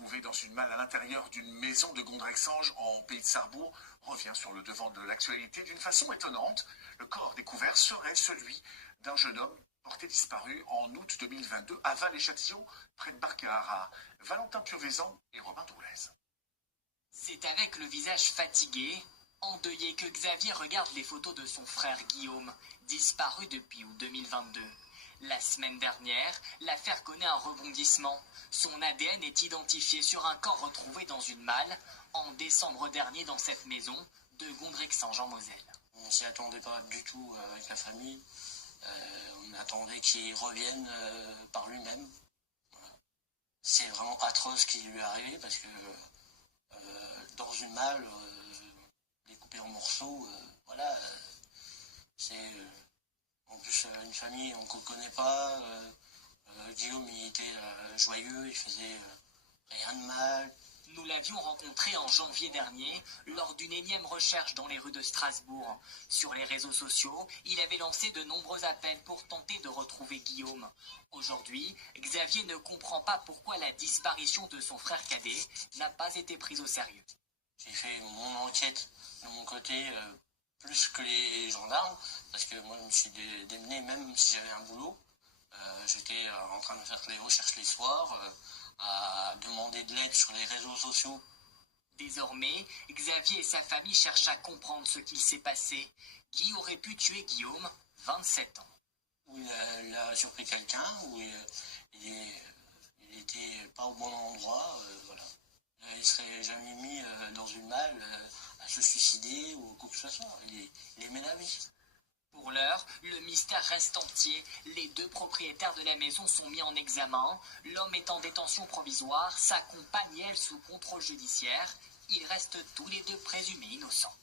trouvé dans une malle à l'intérieur d'une maison de Gondrexange en pays de Sarrebourg revient sur le devant de l'actualité d'une façon étonnante. Le corps découvert serait celui d'un jeune homme porté disparu en août 2022 à Val-les-Châtillons, près de Barcarara. Valentin Purvezan et Robin Dourlez. C'est avec le visage fatigué, endeuillé, que Xavier regarde les photos de son frère Guillaume, disparu depuis août 2022. La semaine dernière, l'affaire connaît un rebondissement. Son ADN est identifié sur un corps retrouvé dans une malle en décembre dernier dans cette maison de Gondrexange en Moselle. On ne s'y attendait pas du tout avec la famille. On attendait qu'il revienne par lui-même. Voilà. C'est vraiment atroce ce qui lui est arrivé parce que dans une malle, découpée en morceaux, voilà, c'est en plus une famille qu'on ne connaît pas. Guillaume, il était joyeux, il faisait rien de mal. Nous l'avions rencontré en janvier dernier lors d'une énième recherche dans les rues de Strasbourg. Sur les réseaux sociaux, il avait lancé de nombreux appels pour tenter de retrouver Guillaume. Aujourd'hui, Xavier ne comprend pas pourquoi la disparition de son frère cadet n'a pas été prise au sérieux. J'ai fait mon enquête de mon côté plus que les gendarmes, parce que moi je me suis démené, même si j'avais un boulot. J'étais en train de faire les recherches les soirs, à demander de l'aide sur les réseaux sociaux. Désormais, Xavier et sa famille cherchent à comprendre ce qu'il s'est passé. Qui aurait pu tuer Guillaume, 27 ans? Où il a surpris quelqu'un, où il était pas au bon endroit, voilà. Il serait jamais mis dans une malle à se suicider ou quoi que ce soit. Il aimait la vie. Pour l'heure, le mystère reste entier. Les deux propriétaires de la maison sont mis en examen. L'homme est en détention provisoire, sa compagne, elle, sous contrôle judiciaire. Ils restent tous les deux présumés innocents.